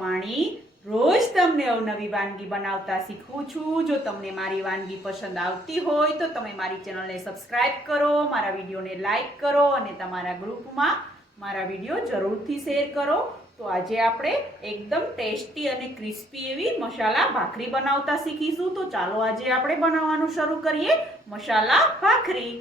કમાણી રોજ તમને અવનવી વાનગી બનાવતા શીખવું છું। જો તમને મારી વાનગી પસંદ આવતી હોય તો તમે મારી ચેનલને સબસ્ક્રાઇબ કરો, મારા વિડીયોને લાઈક કરો અને તમારા ગ્રુપમાં મારા વિડીયો જરૂરથી શેર કરો। તો આજે આપણે એકદમ ટેસ્ટી અને ક્રિસ્પી એવી મસાલા ભાખરી બનાવતા શીખીશું। તો ચાલો આજે આપણે બનાવવાનું શરૂ કરીએ મસાલા ભાખરી।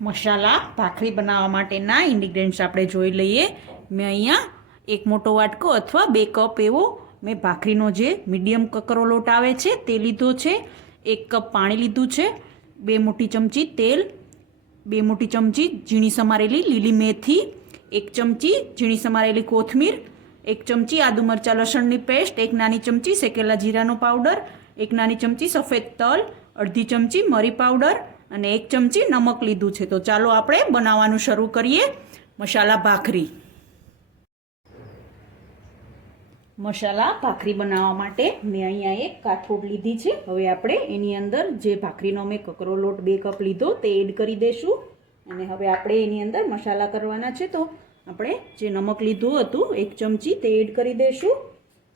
મસાલા ભાખરી બનાવવા માટેના ઇન્ગ્રેડિયન્ટ્સ આપણે જોઈ લઈએ। મેં અહીંયા એક મોટો વાટકો અથવા 2 કપ એવો મેં ભાખરીનો જે મીડિયમ કકરો લોટ આવે છે તે લીધો છે। 1 કપ પાણી લીધું છે, 2 મોટી ચમચી તેલ, 2 મોટી ચમચી ઝીણી સમારેલી લીલી મેથી, 1 ચમચી ઝીણી સમારેલી કોથમીર, 1 ચમચી આદુ મરચાં લસણની પેસ્ટ, 1 નાની ચમચી શેકેલા જીરાનો પાવડર, 1 નાની ચમચી સફેદ તલ, અડધી ચમચી મરી પાવડર અને 1 ચમચી નમક લીધું છે। તો ચાલો આપણે બનાવવાનું શરૂ કરીએ મસાલા ભાખરી। મસાલા ભાખરી બનાવવા માટે મેં અહીંયા એક કાથરોડ લીધી છે। હવે આપણે એની અંદર જે ભાખરીનો મેં કકરો લોટ 2 કપ લીધો તે એડ કરી દઈશું અને હવે આપણે એની અંદર મસાલા કરવાના છે। તો આપણે જે નમક લીધું હતું 1 ચમચી તે એડ કરી દઈશું,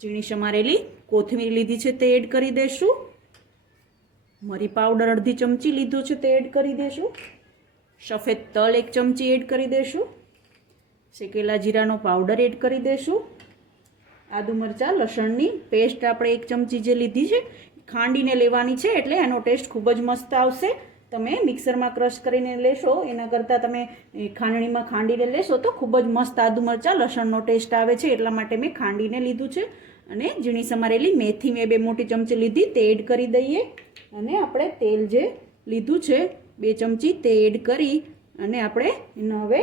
ઝીણી સમારેલી કોથમીર લીધી છે તે એડ કરી દઈશું, મરી પાવડર અડધી ચમચી લીધો છે તે એડ કરી દઈશું, સફેદ તલ 1 ચમચી એડ કરી દઈશું, શેકેલા જીરાનો પાવડર એડ કરી દઈશું, આદુ મરચાં લસણની પેસ્ટ આપણે 1 ચમચી જે લીધી છે ખાંડીને લેવાની છે એટલે એનો ટેસ્ટ ખૂબ જ મસ્ત આવશે। તમે મિક્સરમાં ક્રશ કરીને લેશો એના કરતાં તમે ખાંડણીમાં ખાંડીને લેશો તો ખૂબ જ મસ્ત આદુ મરચાં લસણનો ટેસ્ટ આવે છે, એટલા માટે મેં ખાંડીને લીધું છે। અને ઝીણી સમારેલી મેથી મેં 2 મોટી ચમચી લીધી તે એડ કરી દઈએ અને આપણે તેલ જે લીધું છે 2 ચમચી તે એડ કરી અને આપણે એને હવે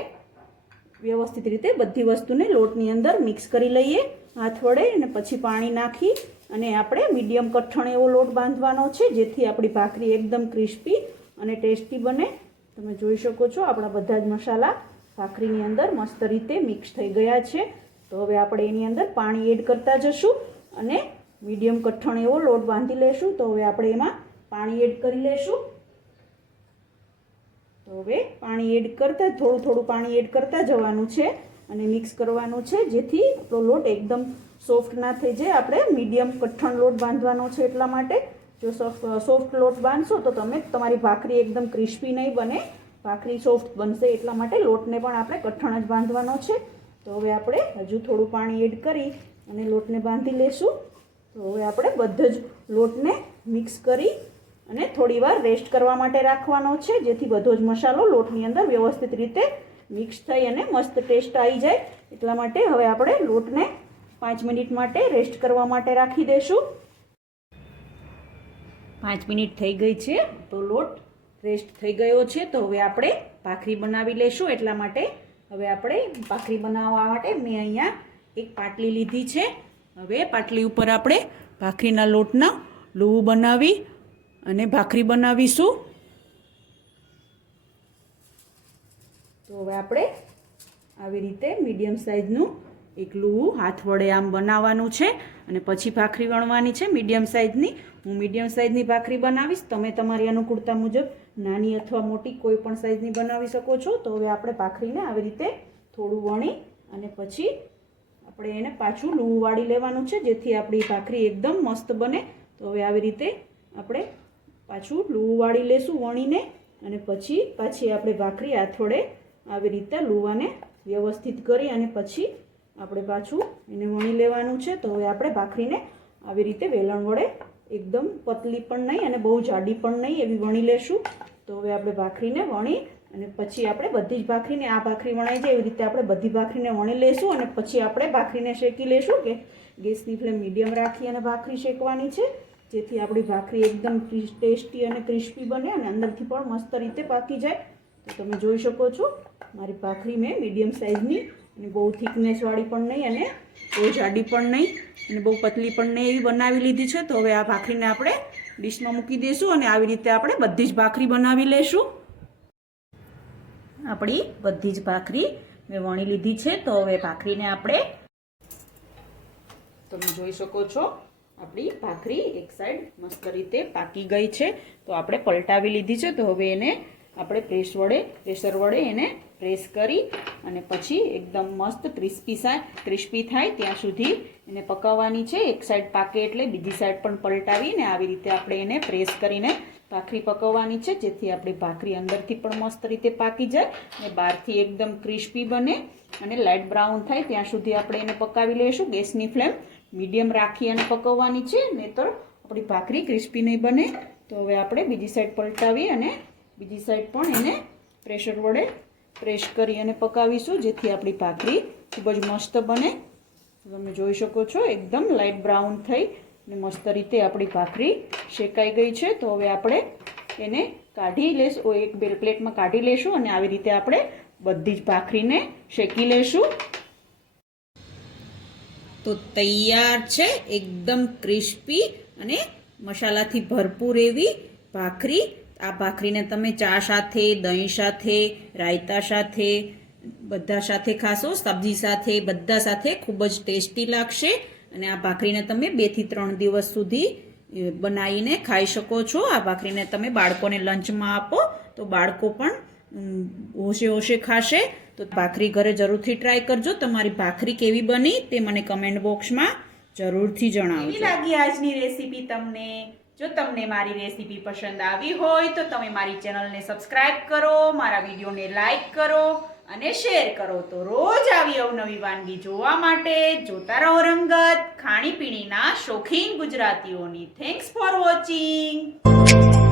વ્યવસ્થિત રીતે બધી વસ્તુને લોટની અંદર મિક્સ કરી લઈએ હાથ વડે અને પછી પાણી નાખી અને આપણે મીડિયમ કઠણ એવો લોટ બાંધવાનો છે જેથી આપણી ભાખરી એકદમ ક્રિસ્પી અને ટેસ્ટી બને। તમે જોઈ શકો છો આપણા બધા જ મસાલા ભાખરીની અંદર મસ્ત રીતે મિક્સ થઈ ગયા છે। તો હવે આપણે એની અંદર પાણી એડ કરતા જશું અને મીડિયમ કઠણ એવો લોટ બાંધી લેશું। તો હવે આપણે એમાં પાણી એડ કરી લેશું। તો હવે પાણી એડ કરતાં થોડું પાણી એડ કરતા જવાનું છે અને મિક્સ કરવાનું છે જેથી આપણો લોટ એકદમ સોફ્ટ ના થઈ જાય। આપણે મીડિયમ કઠણ લોટ બાંધવાનો છે એટલા માટે। જો સોફ્ટ લોટ બાંધશો તો તમારી ભાખરી એકદમ ક્રિસ્પી નહીં બને, ભાખરી સોફ્ટ બનશે, એટલા માટે લોટને પણ આપણે કઠણ જ બાંધવાનો છે। તો હવે આપણે હજુ થોડું પાણી એડ કરી અને લોટને બાંધી લેશું। તો હવે આપણે બધો જ લોટને મિક્સ કરી અને થોડી વાર રેસ્ટ કરવા માટે રાખવાનો છે જેથી બધો જ મસાલો લોટની અંદર વ્યવસ્થિત રીતે મિક્સ થઈ અને મસ્ત ટેસ્ટ આવી જાય, એટલા માટે હવે આપણે લોટને 5 મિનિટ માટે રેસ્ટ કરવા માટે રાખી દઈશું। 5 મિનિટ થઈ ગઈ છે તો લોટ રેસ્ટ થઈ ગયો છે। તો હવે આપણે ભાખરી બનાવી લઈશું, એટલા માટે હવે આપણે ભાખરી બનાવવા માટે મેં અહીંયા એક પાટલી લીધી છે। હવે પાટલી ઉપર આપણે ભાખરીના લોટના લુવું બનાવી અને ભાખરી બનાવીશું। તો હવે આપણે આવી રીતે મીડિયમ સાઇઝનું એક લુવું હાથ વડે આમ બનાવવાનું છે અને પછી ભાખરી વણવાની છે મીડિયમ સાઇઝની। હું મીડિયમ સાઇઝની ભાખરી બનાવીશ, તમે તમારી અનુકૂળતા મુજબ નાની અથવા મોટી કોઈ પણ સાઇઝની બનાવી શકો છો। તો હવે આપણે ભાખરીને આવી રીતે થોડું વણી અને પછી આપણે એને પાછું લુવું વાળી લેવાનું છે જેથી આપણી ભાખરી એકદમ મસ્ત બને। તો હવે આવી રીતે આપણે પાછું લુવું વાળી લેશું વણીને અને પછી પાછી આપણે ભાખરી હાથ વડે આવી રીતે લુવાને વ્યવસ્થિત કરી અને પછી આપણે પાછું એને વણી લેવાનું છે। તો હવે આપણે ભાખરીને આવી રીતે વેલણ વડે એકદમ પતલી પણ નહીં અને બહુ જાડી પણ નહીં એવી વણી લેશું। તો હવે આપણે ભાખરીને વણી અને પછી આપણે બધી જ ભાખરીને આ ભાખરી વણાઈ જાય એવી રીતે આપણે બધી ભાખરીને વણી લેશું અને પછી આપણે ભાખરીને શેકી લેશું કે ગેસની ફ્લેમ મીડિયમ રાખી અને ભાખરી શેકવાની છે જેથી આપણી ભાખરી એકદમ ટેસ્ટી અને ક્રિસ્પી બને અને અંદરથી પણ મસ્ત રીતે પાકી જાય। તો તમે જોઈ શકો છો મારી ભાખરી મેં મીડિયમ સાઇઝની અને બહુ થિકનેસવાળી પણ નહીં અને બહુ જાડી પણ નહીં અને બહુ પતલી પણ નહીં એવી બનાવી લીધી છે। તો હવે આ ભાખરીને આપણે ડીશમાં મૂકી દઈશું અને આવી રીતે આપણે બધી જ ભાખરી બનાવી લઈશું। આપણી બધી જ ભાખરી મેં વણી લીધી છે। તો હવે ભાખરીને આપણે તમે જોઈ શકો છો આપણી ભાખરી એક સાઈડ મસ્ત રીતે પાકી ગઈ છે। તો આપણે પલટાવી લીધી છે। તો હવે એને આપણે પ્રેશર વડે એને પ્રેસ કરી અને પછી એકદમ મસ્ત ક્રિસ્પી થાય ત્યાં સુધી એને પકાવવાની છે. એક સાઈડ પાકે એટલે બીજી સાઈડ પણ પલટાવીને આવી રીતે આપણે એને પ્રેસ કરીને ભાખરી પકવવાની છે, જેથી આપણી ભાખરી અંદરથી પણ મસ્ત રીતે પાકી જાય અને બહારથી એકદમ ક્રિસ્પી બને અને લાઇટ બ્રાઉન થાય ત્યાં સુધી આપણે એને પકાવી લઈશું. ગેસની ફ્લેમ મીડિયમ રાખી અને પકવવાની છે, નહીંતર આપણી ભાખરી ક્રિસ્પી નહીં બને. તો હવે આપણે બીજી સાઈડ પલટાવી અને બીજી સાઈડ પણ એને પ્રેશર વડે પ્રેસ કરી અને પકાવીશું, જેથી આપણી ભાખરી ખૂબ જ મસ્ત બને. તમે જોઈ શકો છો એકદમ લાઇટ બ્રાઉન થઈ અને મસ્ત રીતે આપણી ભાખરી શેકાઈ ગઈ છે. તો હવે આપણે એને કાઢી લઈશું, એક પ્લેટમાં કાઢી લઈશું અને આવી રીતે આપણે બધી જ ભાખરીને શેકી લઈશું. તો તૈયાર છે એકદમ ક્રિસ્પી અને મસાલાથી ભરપૂર એવી ભાખરી. આ ભાખરીને તમે ચા સાથે, દહીં સાથે, રાયતા સાથે, બધા સાથે ખાશો, સબ્જી સાથે, બધા સાથે ખૂબ જ ટેસ્ટી લાગશે. અને આ ભાખરીને તમે 2 થી 3 દિવસ સુધી બનાવીને ખાઈ શકો છો. આ ભાખરીને તમે બાળકોને લંચમાં આપો તો બાળકો પણ હોશે હોશે ખાશે. તો ભાખરી ઘરે જરૂરથી ટ્રાય કરજો. તમારી ભાખરી કેવી બની તે મને કમેન્ટ બોક્સમાં જરૂરથી જણાવજો. કેવી લાગી આજની રેસીપી તમને? જો તમને મારી રેસીપી પસંદ આવી હોય તો તમે મારી ચેનલને સબસ્ક્રાઇબ કરો, મારા વિડીયોને લાઈક કરો અને શેર કરો. તો રોજ આવી અવનવી વાનગી જોવા માટે જોતા રહો રંગત, ખાણીપીણીના શોખીન ગુજરાતીઓની. Thanks for watching.